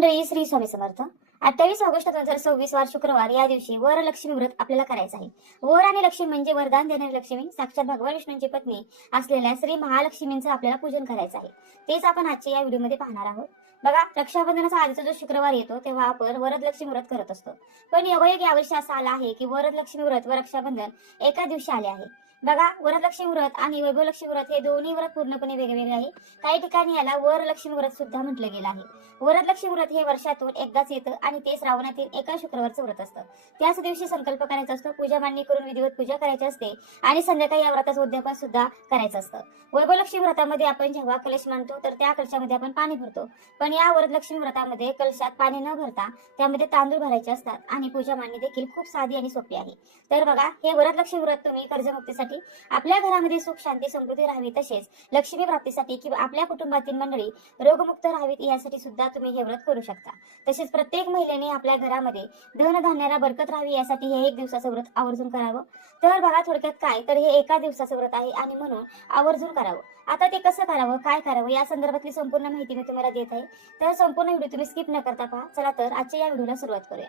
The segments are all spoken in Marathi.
मंडळी, श्री स्वामी समर्थ. 28 ऑगस्ट 2026 वार शुक्रवार या दिवशी वरलक्ष्मी व्रत आपल्याला करायचं आहे. वर आणि लक्ष्मी म्हणजे वरदान देणारी लक्ष्मी, साक्षात भगवान विष्णूंची पत्नी असलेल्या श्री महालक्ष्मींचं आपल्याला पूजन करायचं आहे. तेच आपण आजच्या या व्हिडिओमध्ये पाहणार आहोत. बघा, रक्षाबंधनाचा आधीचा जो शुक्रवार येतो तेव्हा आपण वरलक्ष्मी व्रत करत असतो. पण योगायोग यावर्षी असा आला आहे की वरलक्ष्मी व्रत व रक्षाबंधन एका दिवशी आले आहे. बघा, वरलक्ष्मी व्रत आणि वैभवलक्ष्मी व्रत हे दोन्ही व्रत पूर्णपणे वेगवेगळे आहे. काही ठिकाणी याला वरलक्ष्मी व्रत सुद्धा म्हटलं गेलं आहे. वरलक्ष्मी व्रत हे वर्षातून एकदाच येतं आणि ते श्रावणातील एका शुक्रवारचं व्रत असतं. त्याच दिवशी संकल्प करायचा असतो, पूजा मांडणी करून विधिवत पूजा करायची असते आणि संध्याकाळी या व्रताचं उद्यापन सुद्धा करायचं असतं. वैभवलक्ष्मी व्रतामध्ये आपण जेव्हा कलश मांडतो तर त्या कलशामध्ये आपण पाणी भरतो. पण या वरलक्ष्मी व्रतामध्ये कलशात पाणी न भरता त्यामध्ये तांदूळ भरायचे असतात आणि पूजा मांडणी देखील खूप साधी आणि सोपी आहे. तर बघा, हे वरलक्ष्मी व्रत तुम्ही कर्जमुक्तीसाठी, आपल्या घरामध्ये सुख शांती समृद्धी राहावी, तसेच लक्ष्मी प्राप्तीसाठी किंवा आपल्या कुटुंबातील मंडळी रोगमुक्त राहावीत यासाठी सुद्धा तुम्ही हे व्रत करू शकता. तसेच प्रत्येक महिलेने आपल्या घरामध्ये धनधान्याला बरकत राहावी यासाठी हे एक दिवसाचं व्रत आवर्जून करावं. तर बघा, थोडक्यात काय, तर हे एका दिवसाचं व्रत आहे आणि म्हणून आवर्जून करावं. आता ते कसं करावं, काय करावं या संदर्भातली संपूर्ण माहिती मी तुम्हाला देत आहे. तर संपूर्ण व्हिडिओ तुम्ही स्किप न करता पहा. चला तर आजच्या या व्हिडिओला सुरुवात करूया.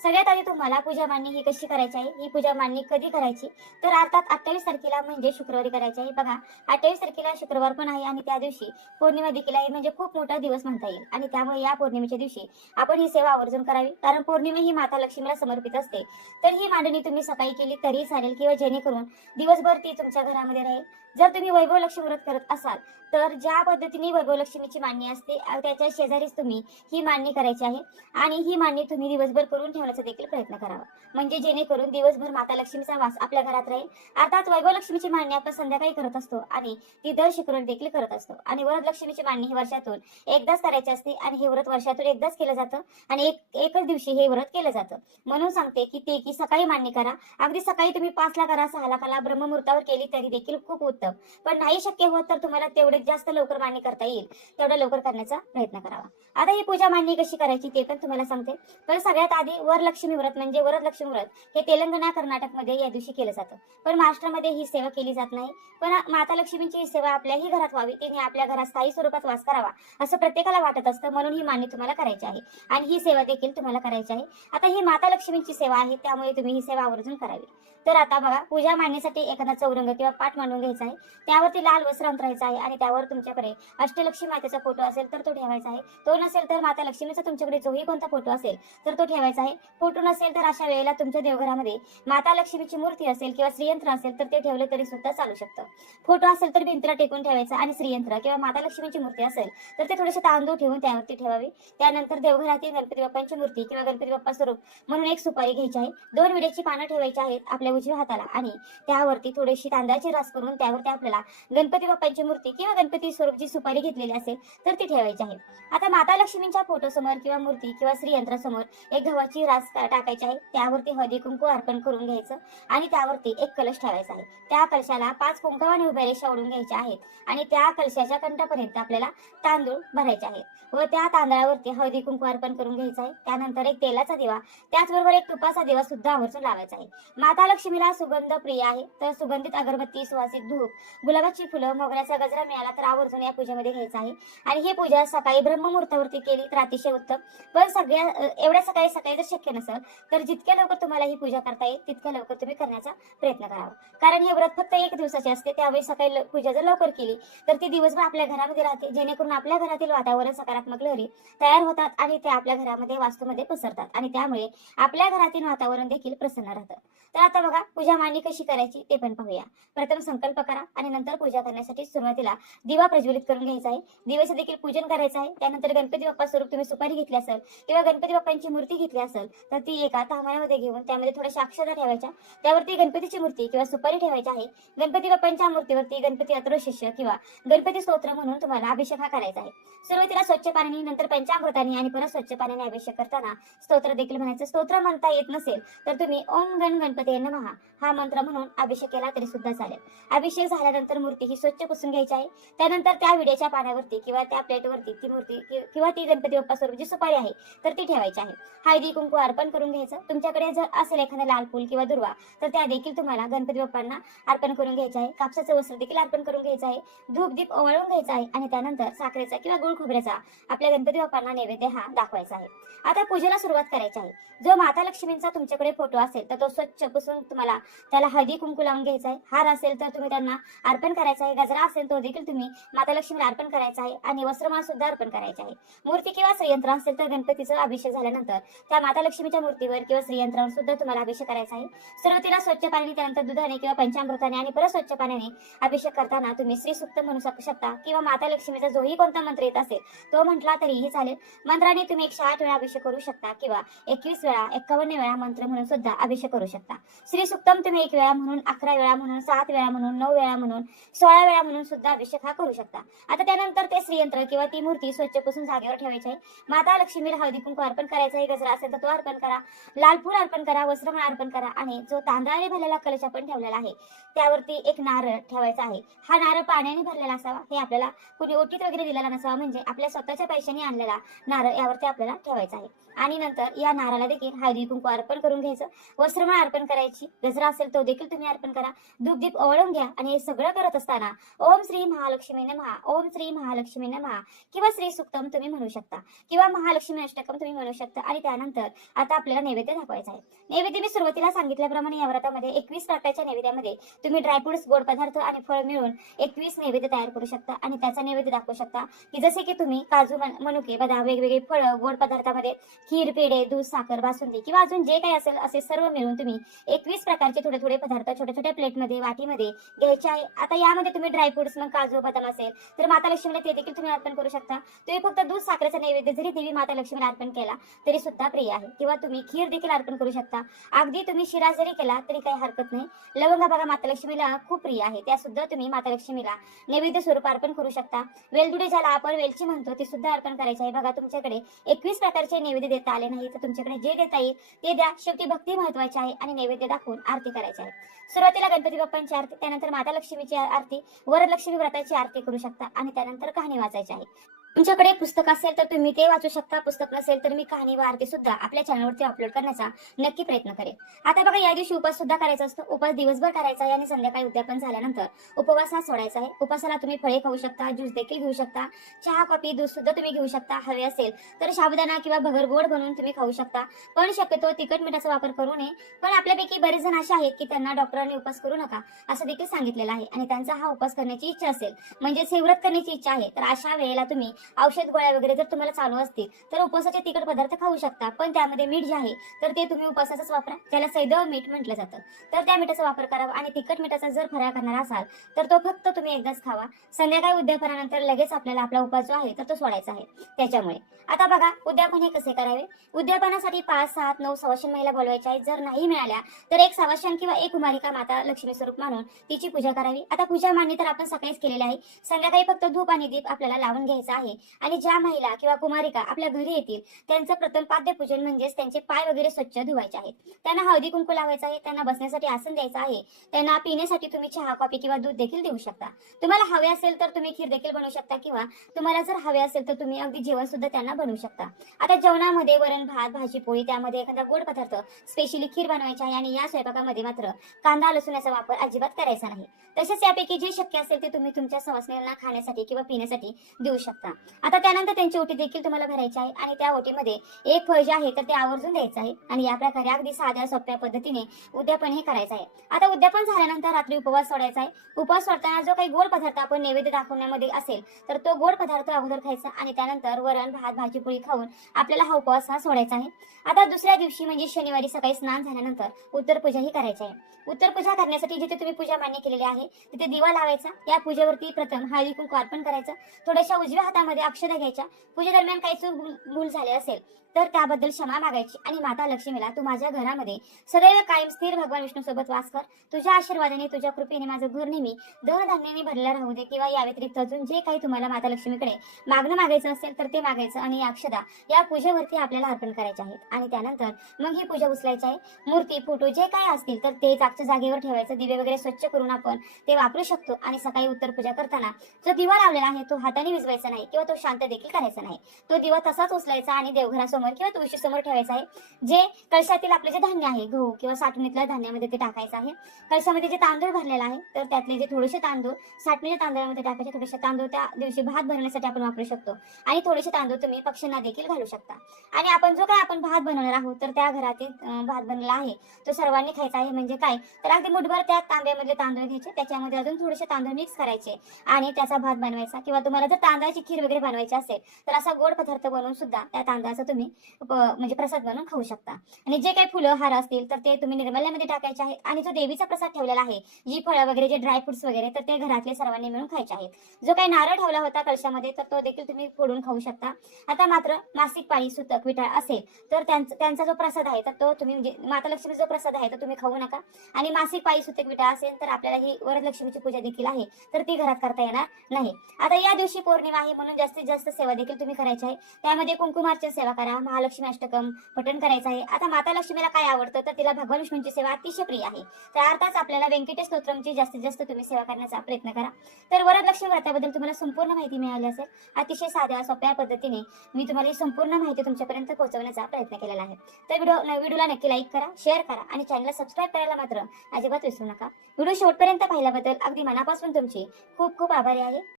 सगळ्यात आधी तुम्हाला पूजा मांडणी ही कशी करायची आहे, ही पूजा मांडणी कधी करायची, तर अर्थात 28 तारखेला म्हणजे शुक्रवारी करायची आहे. बघा, 28 तारखेला शुक्रवार पण आहे आणि त्या दिवशी पौर्णिमा देखील आहे, म्हणजे खूप मोठा दिवस म्हणता येईल. आणि त्यामुळे या पौर्णिमेच्या दिवशी आपण ही सेवा आवर्जून करावी, कारण पौर्णिमा ही माता लक्ष्मीला समर्पित असते. तर ही मांडणी तुम्ही सकाळी केली तरी चालेल किंवा जेणेकरून दिवसभर ती तुमच्या घरामध्ये राहील. जर तुम्ही वैभवलक्ष्मी व्रत करत असाल तर ज्या पद्धतीने वैभवलक्ष्मीची मांडणी असते त्याच्या शेजारीच तुम्ही ही मांडणी करायची आहे आणि ही मांडणी तुम्ही दिवसभर करून ठेवण्याचा देखील प्रयत्न करावा, म्हणजे जेणेकरून दिवसभर माता लक्ष्मीचा वास आपल्या घरात राहील. अर्थात वैभवलक्ष्मीची मांडणी आपण संध्याकाळी करत असतो आणि ती दर शुक्रवारी देखील करत असतो. आणि वरलक्ष्मीची मांडणी ही वर्षातून एकदाच करायची असते आणि हे व्रत वर्षातून एकदाच केलं जातं आणि एकच दिवशी हे व्रत केलं जातं. म्हणून सांगते की सकाळी मांडणी करा. अगदी सकाळी तुम्ही 5 ला करा, 6 ला करा, ब्रह्ममुहूर्तावर केली तरी देखील खूप उत्तम. पण नाही शक्य होत तर तुम्हाला तेवढे जास्त लवकर मांडणी करता येईल तेवढं लवकर करण्याचा प्रयत्न करावा. आता ही पूजा मांडणी कशी करायची ते पण तुम्हाला सांगते. पण सगळ्यात आधी वरलक्ष्मी व्रत म्हणजे वरलक्ष्मी व्रत हे तेलंगणा, कर्नाटकमध्ये या दिवशी केलं जातं. पण महाराष्ट्रामध्ये ही सेवा केली जात नाही. पण माता लक्ष्मीची ही सेवा आपल्याही घरात व्हावी, तिने आपल्या घरात स्थायी स्वरूपात वास करावा असं प्रत्येकाला वाटत असतं. म्हणून ही मांडणी तुम्हाला करायची आहे आणि ही सेवा देखील तुम्हाला करायची आहे. आता ही माता लक्ष्मीची सेवा आहे, त्यामुळे तुम्ही ही सेवा आवर्जून करावी. तर आता बघा, पूजा मांडणीसाठी एखादा चौरंग किंवा पाट मांडून घ्यायचा आहे. त्यावरती लाल वस्त्र अंतरायचं आहे आणि त्यावर तुमच्याकडे अष्टलक्ष्मी मातेचा फोटो असेल तर तो ठेवायचा आहे. तो नसेल तर माता लक्ष्मीचा तुमच्याकडे जोही कोणता फोटो असेल तर तो ठेवायचा आहे. फोटो नसेल तर अशा वेळेला तुमच्या देवघरामध्ये माता लक्ष्मीची मूर्ती असेल किंवा श्रीयंत्र असेल तर ते ठेवले तरी सुद्धा चालू शकतं. फोटो असेल तर भिंतीला टेकून ठेवायचा आणि श्रीयंत्र किंवा माता लक्ष्मीची मूर्ती असेल तर ते थोडेसे तांदूळ ठेवून त्यावरती ठेवावी. त्यानंतर देवघरातील गणपती बाप्पांची मूर्ती किंवा गणपती बाप्पा स्वरूप म्हणून एक सुपारी घ्यायची आहे. 2 विड्याची पानं ठेवायची आहेत आपल्या उजव्या हाताला आणि त्यावरती थोडीशी तांदळाची रास करून त्यावरती आपल्याला गणपती बाप्पांची मूर्ती किंवा गणपती स्वरूपची सुपारी घेतलेली असेल तर ती ठेवायची आहे. आता माता लक्ष्मींच्या फोटो समोर किंवा मूर्ती किंवा श्रीयंत्रासमोर एक गव्हाची रास टाकायची आहे. त्यावरती हळदी कुंकू अर्पण करून घ्यायचं आणि त्यावरती एक कलश ठेवायचा आहे. त्या कलशाला 5 कुंकवाने उभ्या रेषा ओढून घ्यायच्या आहेत आणि त्या कलशाच्या कंठापर्यंत आपल्याला तांदूळ भरायचे आहेत व त्या तांदळावरती हळदी कुंकू अर्पण करून घ्यायचं आहे. त्यानंतर एक तेलाचा दिवा, त्याचबरोबर एक तुपाचा दिवा सुद्धा आवर्जून लावायचा आहे. माता लक्ष्मीला सुगंध प्रिय आहे, तर सुगंधित अगरबत्ती, सुवासिक धूप, गुलाबाची फुलं, मोगऱ्याचा गजरा मिळाला तर आवर्जून या पूजेमध्ये घ्यायचा आहे. आणि ही पूजा सकाळी ब्रह्ममुहूर्तावरती केली तर अतिशय उत्तम. पण एवढ्या सकाळी सकाळी जर शक्य नसेल तर जितक्या लवकर तुम्हाला ही पूजा करता येईल तितक्या लवकर तुम्ही करण्याचा प्रयत्न करावा, कारण हे व्रत फक्त 1 दिवसाचे असते. त्यावेळी सकाळी पूजा जर लवकर केली तर ती दिवसभर आपल्या घरामध्ये राहते, जेणेकरून आपल्या घरातील वातावरण सकारात्मक लहरी तयार होतात आणि ते आपल्या घरामध्ये वास्तूमध्ये पसरतात आणि त्यामुळे आपल्या घरातील वातावरण देखील प्रसन्न राहतं. तर आता बघा, पूजा मांडणी कशी करायची ते पण पाहूया. प्रथम संकल्प करा आणि नंतर पूजा करण्यासाठी सुरुवातीला दिवा प्रज्वलित करून घ्यायचा आहे. दिव्याचं देखील पूजन करायचं आहे. त्यानंतर गणपती बाप्पा स्वरूप तुम्ही सुपारी घेतली असेल किंवा गणपती बाप्पांची मूर्ती घेतली असेल तर ती एका तांब्यामध्ये घेऊन त्यामध्ये थोड्याशा अक्षता ठेवायच्या. त्यावरती गणपतीची मूर्ती किंवा सुपारी ठेवायची आहे. गणपती बाप्पांच्या मूर्तीवरती गणपती अथर्वशीर्ष किंवा गणपती स्तोत्र म्हणून तुम्हाला अभिषेक हा करायचा आहे. सुरुवातीला स्वच्छ पाण्याने, नंतर पंचामृताने आणि पुन्हा स्वच्छ पाण्याने अभिषेक करताना स्तोत्र देखील म्हणायचं. स्तोत्र म्हणता येत नसेल तर तुम्ही ओम गण गणपती नमः हा मंत्र म्हणून अभिषेक केला तरी सुद्धा चालेल. अभिषेक एक झाल्यानंतर मूर्ती ही स्वच्छ पुसून घ्यायची आहे. त्यानंतर त्या विड्याच्या पाण्यावरती किंवा त्या प्लेटवरती ती मूर्ती किंवा ती गणपती बाप्पा स्वरूप जी सुपारी आहे तर ती ठेवायची आहे. हळदी कुंकू अर्पण करून घ्यायचं. तुमच्याकडे जर असेल एखादं लाल फूल किंवा दुर्वा तर त्या देखील तुम्हाला गणपती बाप्पांना अर्पण करून घ्यायचं आहे. कापसाचं वस्त्र देखील अर्पण करून घ्यायचं आहे. धूप दीप ओवाळून घ्यायचा आहे आणि त्यानंतर साखरेचा किंवा गुळ खोबऱ्याचा आपल्या गणपती बाप्पांना नैवेद्य हा दाखवायचा आहे. आता पूजेला सुरुवात करायची आहे. जो माता लक्ष्मींचा तुमच्याकडे फोटो असेल तर तो स्वच्छ पुसून तुम्हाला त्याला हळदी कुंकू लावून घ्यायचा आहे. हार असेल तर तुम्ही त्यांना अर्पण करायचा आहे. गजरा असेल तो देखील तुम्ही माता लक्ष्मीला अर्पण करायचा आहे आणि वस्त्रमाळ सुद्धा अर्पण करायचे आहे. मूर्ती किंवा श्रीयंत्र असेल तर गणपतीचा अभिषेक झाल्यानंतर त्या माता लक्ष्मीच्या मूर्तीवर किंवा श्रीयंत्रावर सुद्धा तुम्हाला अभिषेक करायचा आहे. सुरुवातीला स्वच्छ पाण्याने त्यानंतर दुधाने किंवा पंचामृताने आणि परत स्वच्छ पाण्याने अभिषेक करताना तुम्ही श्री सुक्त म्हणू शकता किंवा माता लक्ष्मीचा जोही कोणता मंत्र येत असेल तो म्हटला तरीही चालेल. मंत्राने तुम्ही 108 वेळा अभिषेक करू शकता किंवा 21 वेळा 51 वेळा मंत्र म्हणून सुद्धा अभिषेक करू शकता. श्री सुक्तम तुम्ही 1 वेळा म्हणून, 11 वेळा म्हणून, 7 वेळा म्हणून, 9 वेळा म्हणून, 16 वेळा म्हणून सुद्धा अभिषेक हा करू शकता. आता त्यानंतर ते श्रीयंत्र किंवा ती मूर्ती स्वच्छ पुसून जागेवर ठेवायची आहे. माता लक्ष्मीला हळदी कुंकू अर्पण करायचा आहे. गजरा असेल तर तो अर्पण करा. लाल फूल अर्पण करा. वस्त्रमाळ अर्पण करा आणि जो तांदळाने भरलेला कलश आपण ठेवलेला आहे त्यावरती एक नारळ ठेवायचा आहे. हा नारळ पाण्याने भरलेला असावा. हे आपल्याला कुणी ओटीत वगैरे दिलेला नसावा, म्हणजे आपल्या स्वतःच्या पैशाने आणलेला नारळ यावरती आपल्याला ठेवायचा आहे. आणि नंतर या नारळाला देखील हळदी कुंकू अर्पण करून घ्यायचं. वस्त्रमाळ अर्पण करायची. गजरा असेल तो देखील तुम्ही अर्पण करा. धूप दीप ओवाळून घ्या आणि हे सगळं करत असताना ओम श्री महालक्ष्मी नमः, ओम श्री महालक्ष्मी नमः किंवा श्री सुक्तम तुम्ही म्हणू शकता किंवा महालक्ष्मी अष्टकम तुम्ही म्हणू शकता. आणि त्यानंतर आता आपल्याला नैवेद्य दाखवायचा आहे. नैवेद्य मी सुरुवातीला सांगितल्याप्रमाणे या व्रतामध्ये 21 प्रकारच्या नैवेद्यामध्ये तुम्ही ड्रायफ्रुट्स, गोड पदार्थ आणि फळ मिळून 21 नैवेद्य तयार करू शकता आणि त्याचा नैवेद्य दाखवू शकता की जसे की तुम्ही काजू, मनुके, बदाम, वेगवेगळे फळ, गोड पदार्थामध्ये खीर, पेढे, दूध, साखर, बासुंदी किंवा अजून जे काही असेल असे सर्व मिळून तुम्ही 21 प्रकारचे थोडे थोडे पदार्थ छोट्या छोट्या प्लेटमध्ये, वाटीमध्ये घ्यायचे आहे. आता यामध्ये तुम्ही ड्रायफ्रुट्स, मग काजू, बदाम असेल तर माता लक्ष्मीला ते देखील तुम्ही अर्पण करू शकता. तुम्ही फक्त दूध, साखरेचा नैवेद्य जरी देवी माता लक्ष्मीला अर्पण केला तरी सुद्धा प्रिय आहे. किंवा तुम्ही खीर देखील अर्पण करू शकता. अगदी तुम्ही शिरा जरी केला तरी काही हरकत नाही. लवंगा बघा माता लक्ष्मीला खूप प्रिय आहे, त्या सुद्धा तुम्ही माता लक्ष्मीला नैवेद्य स्वरूप अर्पण करू शकता. वेलदुडे ज्याला आपण वेलची म्हणतो ते सुद्धा अर्पण करायचे आहे. बघा तुमच्याकडे 21 प्रकारचे नैवेद्य देता आले नाही तर तुमच्याकडे जे देता येईल ते द्या. शेवटी भक्ती महत्वाची आहे आणि नैवेद्य दाखवून आरती करायची आहे. सुरुवातीला गणपती बाप्पांची आरती, त्यानंतर माता लक्ष्मीची आरती, वरलक्ष्मी व्रताची आरती करू शकता आणि त्यानंतर कहाणी वाचायची आहे. तुमच्याकडे पुस्तक असेल तर तुम्ही ते वाचू शकता. पुस्तक नसेल तर मी कहाणी व आरती सुद्धा आपल्या चॅनलवरती अपलोड करण्याचा नक्की प्रयत्न करेन. आता बघा या दिवशी उपवास सुद्धा करायचा असतो. उपवास दिवसभर करायचा आहे आणि संध्याकाळी उद्यापन झाल्यानंतर उपवास हा सोडायचा आहे. उपवासाला तुम्ही फळे खाऊ शकता, ज्यूस देखील घेऊ शकता, चहा, कॉफी, दूध सुद्धा तुम्ही घेऊ शकता. हवे असेल तर साबुदाणा किंवा भगर गोड बनवून तुम्ही खाऊ शकता. पण शक्यतो तिखट मिठाचा वापर करू नये. पण आपल्यापैकी बरेच जण असे आहेत की त्यांना डॉक्टरांनी उपवास करू नका असं देखील सांगितलेलं आहे आणि त्यांचा हा उपवास करण्याची इच्छा असेल, म्हणजे हे व्रत करण्याची इच्छा आहे, तर अशा वेळेला तुम्ही औषध गोळ्या वगैरे जर तुम्हाला चालू असतील तर उपवासाचे तिखट पदार्थ खाऊ शकता. पण त्यामध्ये मीठ जे आहे तर ते तुम्ही उपवासाचाच वापरा, त्याला सैदव मीठ म्हटलं जातं. तर त्या मिठाचा वापर करावा आणि तिखट मिठाचा जर फराळ करणार असाल तर तो फक्त तुम्ही एकदाच खावा. संध्याकाळी उद्यापनानंतर लगेच आपल्याला आपला उपवास जो आहे तर तो सोडायचा आहे. त्याच्यामुळे आता बघा उद्यापन हे कसे करावे. उद्यापनासाठी 5, 7, 9 सवाशण महिला बोलवायच्या आहेत. जर नाही मिळाल्या तर एक सवाशण किंवा एक कुमारिका माता लक्ष्मी स्वरूप मानून तिची पूजा करावी. आता पूजा मांडणी तर आपण सकाळीच केलेली आहे. संध्याकाळी फक्त धूप आणि दीप आपल्याला लावून घ्यायचा आहे आणि ज्या महिला किंवा कुमारिका आपल्या घरी येतील त्यांचं प्रथम पाद्यपूजन म्हणजेच त्यांचे पाय वगैरे स्वच्छ धुवायचे आहेत. त्यांना हळदी कुंकू लावायचं आहे. त्यांना बसण्यासाठी आसन द्यायचं आहे. त्यांना पिण्यासाठी तुम्ही चहा, कॉफी किंवा दूध देखील देऊ शकता. तुम्हाला हवे असेल तर तुम्ही खीर देखील बनवू शकता किंवा तुम्हाला जर हवे असेल तर तुम्ही अगदी जेवण सुद्धा त्यांना बनवू शकता. आता जेवणामध्ये वरण, भात, भाजी, पोळी, त्यामध्ये एखादा गोड पदार्थ, स्पेशली खीर बनवायची आहे आणि या स्वयंपाकामध्ये मात्र कांदा, लसूणाचा वापर अजिबात करायचा नाही. तसेच यापैकी जे शक्य असेल ते तुम्ही तुमच्या सवासणींना खाण्यासाठी किंवा पिण्यासाठी देऊ शकता. आता त्यानंतर त्यांची ओटी देखील तुम्हाला भरायची आहे आणि त्या ओटीमध्ये एक फळ जे आहे तर ते आवर्जून द्यायचं आहे आणि या प्रकारे अगदी साध्या सोप्या पद्धतीने उद्यापन हे करायचं आहे. आता उद्यापन झाल्यानंतर रात्री उपवास सोडायचा आहे. उपवास सोडताना जो काही गोड पदार्थ आपण नैवेद्य दाखवण्यामध्ये असेल तर तो गोड पदार्थ अगोदर खायचा आणि त्यानंतर वरण, भात, भाजी, पोळी खाऊन आपल्याला हा उपवास हा सोडायचा आहे. आता दुसऱ्या दिवशी म्हणजे शनिवारी सकाळी स्नान झाल्यानंतर उत्तर पूजा ही करायची आहे. उत्तर पूजा करण्यासाठी जिथे तुम्ही पूजा मान्य केलेली आहे तिथे दिवा लावायचा. या पूजेवरती प्रथम हळदी कुंकू अर्पण करायचं. थोड्याशा उजव्या हातामध्ये हातामध्ये अक्षता घ्यायच्या. पूजेदरम्यान काही चूक भूल झाली असेल तर त्याबद्दल क्षमा मागायची आणि माता लक्ष्मीला तू माझ्या घरामध्ये सदैव कायम स्थिर भगवान विष्णू सोबत वास कर. तुझ्या आशीर्वादाने तुझ्या कृपेने माझं घर नेहमी धनधान्याने भरलेलं राहू दे. किंवा या व्यतिरिक्त अजून जे काही तुम्हाला माता लक्ष्मीकडे मागायचं असेल तर ते मागायचं आणि या अक्षता या पूजेवरती आपल्याला अर्पण करायचे आहेत. आणि त्यानंतर मग ही पूजा उचलायची आहे. मूर्ती फोटो जे काय असतील तर ते जागच्या जागेवर ठेवायचं. दिवे वगैरे स्वच्छ करून आपण ते वापरू शकतो. आणि सकाळी उत्तर पूजा करताना जो दिवा लावलेला आहे तो हाताने विझवायचा नाही किंवा तो शांत देखील करायचा नाही. तो दिवा तसाच उचलायचा आणि देवघरासमोर किंवा तुळशी समोर ठेवायचा आहे. जे कळशातील आपले जे धान्य आहे गहू किंवा साठवणीतल्या धान्यामध्ये ते टाकायचं आहे. कळशामध्ये जे तांदूळ भरलेला आहे तर त्यातले जे थोडेसे तांदूळ साठवणीच्या तांदळामध्ये टाकायचे. थोडेसे तांदूळ त्या दिवशी भात भरण्यासाठी आपण वापरू शकतो आणि थोडेसे तांदूळ तुम्ही पक्ष्यांना देखील घालू शकता. आणि आपण जो काय आपण भात बनवणार आहोत तर त्या घरातील भात बनलेला आहे तो सर्वांनी खायचा आहे. म्हणजे काय तर अगदी मुठभर त्या तांब्यामधले तांदूळ घ्यायचे, त्याच्यामध्ये अजून थोडेसे तांदूळ मिक्स करायचे आणि त्याचा भात बनवायचा. किंवा तुम्हाला जर तांदळाची खीर वगैरे बनवायची असेल तर असा गोड पदार्थ बनवून सुद्धा त्या तांदळाचा तुम्ही म्हणजे प्रसाद बनवून खाऊ शकता. आणि जे काही फुलं हार असतील तर ते तुम्ही निर्मल्यामध्ये टाकायचे आहेत. आणि जो देवीचा प्रसाद ठेवलेला आहे जी फळं वगैरे जे ड्रायफ्रुट्स वगैरे तर ते घरातले सर्वांनी मिळून खायचे आहेत. जो काही नारळ ठेवला होता कळशामध्ये तर तो देखील तुम्ही फोडून खाऊ शकता. आता मात्र मासिक पाळी सुतक विटाळ असेल तर त्यांचा जो प्रसाद आहे तर तो तुम्ही म्हणजे माता लक्ष्मीचा जो प्रसाद आहे तो तुम्ही खाऊ नका. आणि मासिक पाळी सुतक विटाळ असेल तर आपल्याला ही वरलक्ष्मीची पूजा देखील आहे तर ती घरात करता येणार नाही. आता या दिवशी पौर्णिमा आहे म्हणून जास्तीत जास्त सेवा देखील तुम्ही करायची आहे. त्यामध्ये कुंकुमार्चन सेवा करा, महालक्ष्मी अष्टकम पठण करायचं आहे. आता माता लक्ष्मीला काय आवडतं तर तिला भगवान विष्णूंची सेवा अतिशय प्रिय आहे. तर अर्थात आपल्याला व्यंकटेश स्तोत्रमची जास्तीत जास्त तुम्ही सेवा करण्याचा प्रयत्न करा. तर वरलक्ष्मी व्रताबद्दल तुम्हाला संपूर्ण माहिती मिळाली असेल. अतिशय साध्या सोप्या पद्धतीने मी तुम्हाला ही संपूर्ण माहिती तुमच्यापर्यंत पोहोचवण्याचा प्रयत्न केलेला आहे. तर व्हिडिओला नक्की लाईक करा, शेअर करा आणि चॅनलला सबस्क्राईब करायला मात्र अजिबात विसरू नका. व्हिडिओ शेवटपर्यंत पाहिल्याबद्दल अगदी मनापासून तुमची खूप खूप आभारी आहे.